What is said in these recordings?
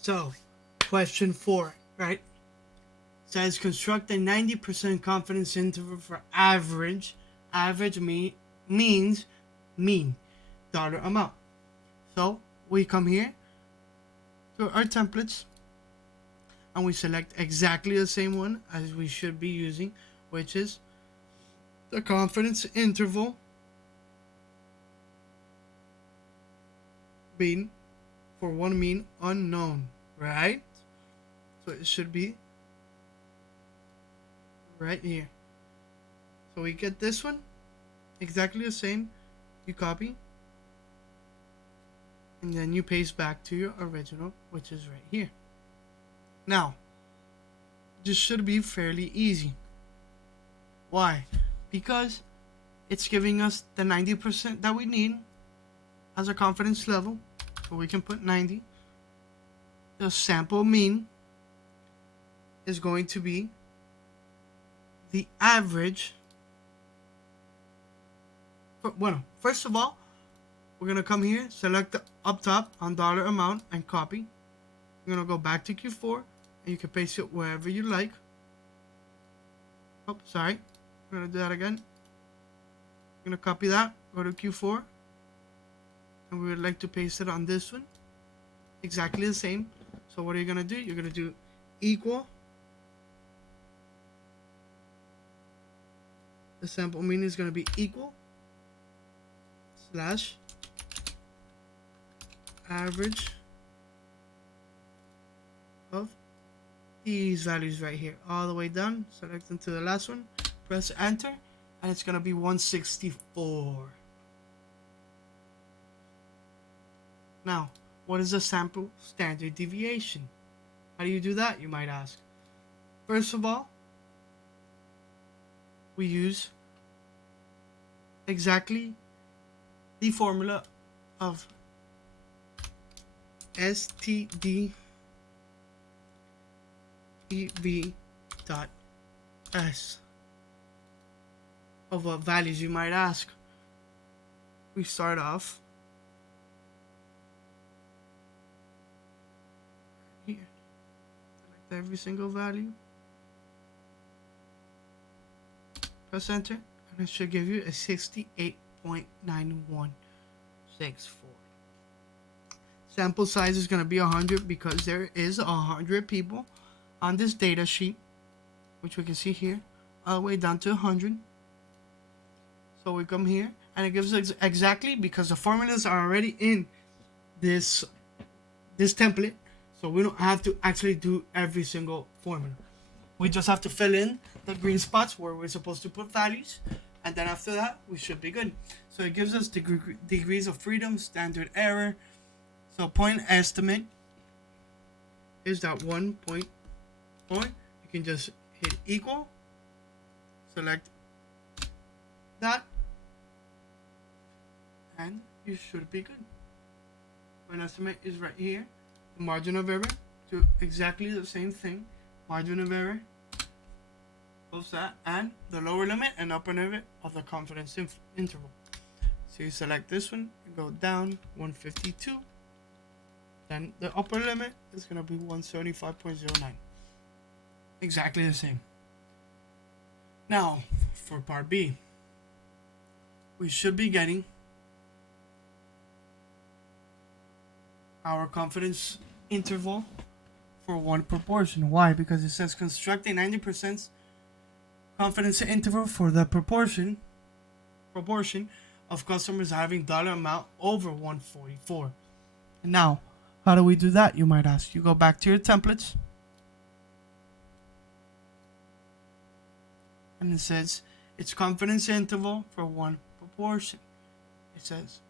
So, question 4, right? Says construct a 90% confidence interval for average. Average means mean dollar amount. So we come here to our templates and we select exactly the same one as we should be using, which is the confidence interval mean for one mean unknown, right? So it should be right here. So we get this one exactly the same. You copy and then you paste back to your original, which is right here. Now, this should be fairly easy. Why? Because it's giving us the 90% that we need as a confidence level. So we can put 90. The sample mean is going to be the average. Well, first of all, we're going to come here, select the up top on dollar amount and copy. You're going to go back to Q4 and you can paste it wherever you like. Oh, sorry. We're going to do that again. We're going to copy that, go to Q4, and we would like to paste it on this one. Exactly the same. So what are you going to do? You're going to do equal. The sample mean is going to be equal slash average of these values right here, all the way down. Select into the last one, press enter, and it's going to be 164. Now, what is the sample standard deviation? How do you do that, you might ask? First of all, we use exactly the formula of std ev.s. Of what values, you might ask? We start off here. Select every single value. Press enter, and it should give you a 68.9164. Sample size is going to be 100 because there is 100 people on this data sheet, which we can see here, all the way down to 100. So we come here, and it gives us exactly, because the formulas are already in this template, so we don't have to actually do every single formula. We just have to fill in the green spots where we're supposed to put values, and then after that, we should be good. So it gives us degrees of freedom, standard error. So point estimate is that 1.4. You can just hit equal, select that, and you should be good. Point estimate is right here. The margin of error, do exactly the same thing. Margin of error, close that, and the lower limit and upper limit of the confidence interval. So you select this one, you go down 152, then the upper limit is going to be 175.09. Exactly the same. Now, for part B, we should be getting our confidence interval for one proportion. Why? Because it says construct a 90% confidence interval for the proportion of customers having dollar amount over 144. And now, how do we do that, you might ask? You go back to your templates, and it says it's confidence interval for one proportion. It says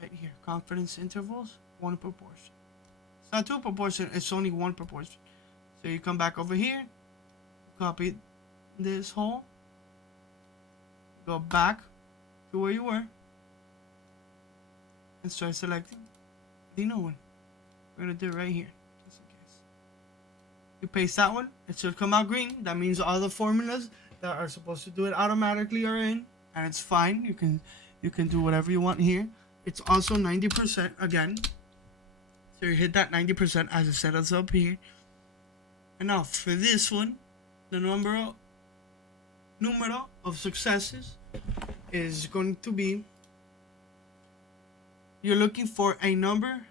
right here, confidence intervals, one proportion. It's not two proportion, it's only one proportion. So you come back over here, copy this whole, go back to where you were, and start selecting the new one. We're gonna do it right here, just in case. You paste that one, it should come out green. That means all the formulas that are supposed to do it automatically are in, and it's fine. You can do whatever you want here. It's also 90% again. So So you hit that 90% as it said us up here. And now for this one, the numero of successes is going to be, you're looking for a number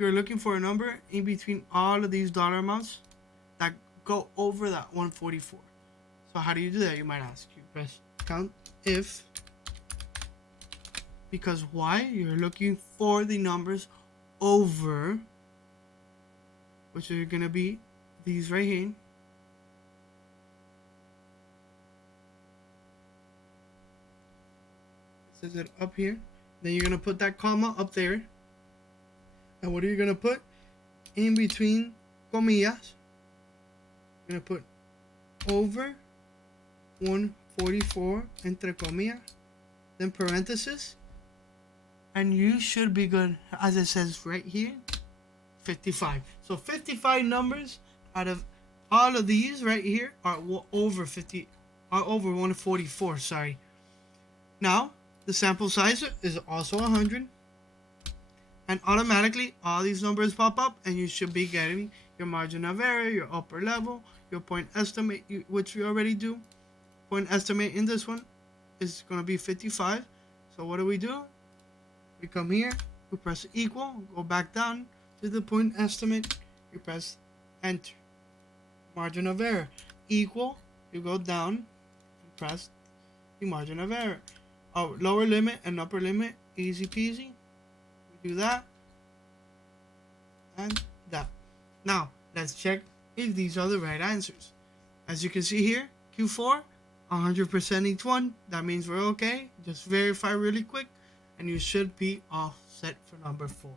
in between all of these dollar amounts that go over that 144. So how do you do that, you might ask? You press count if, because why? You're looking for the numbers over, which are gonna be these right here. It says it up here. Then you're gonna put that comma up there. And what are you gonna put in between comillas? You're gonna put over 144 entre comillas, then parentheses, and you should be good, as it says right here, 55. So 55 numbers out of all of these right here are over 144. Sorry. Now the sample size is also 100, and automatically all these numbers pop up, and you should be getting your margin of error, your upper level, your point estimate, which we already do. Point estimate in this one is going to be 55. So what do? We come here, we press equal, go back down to the point estimate, you press enter. Margin of error equal, you go down and press the margin of error. Oh, lower limit and upper limit, easy peasy. We do that and that. Now let's check if these are the right answers. As you can see here, Q4, 100% each one. That means we're okay. Just verify really quick, and you should be all set for number 4.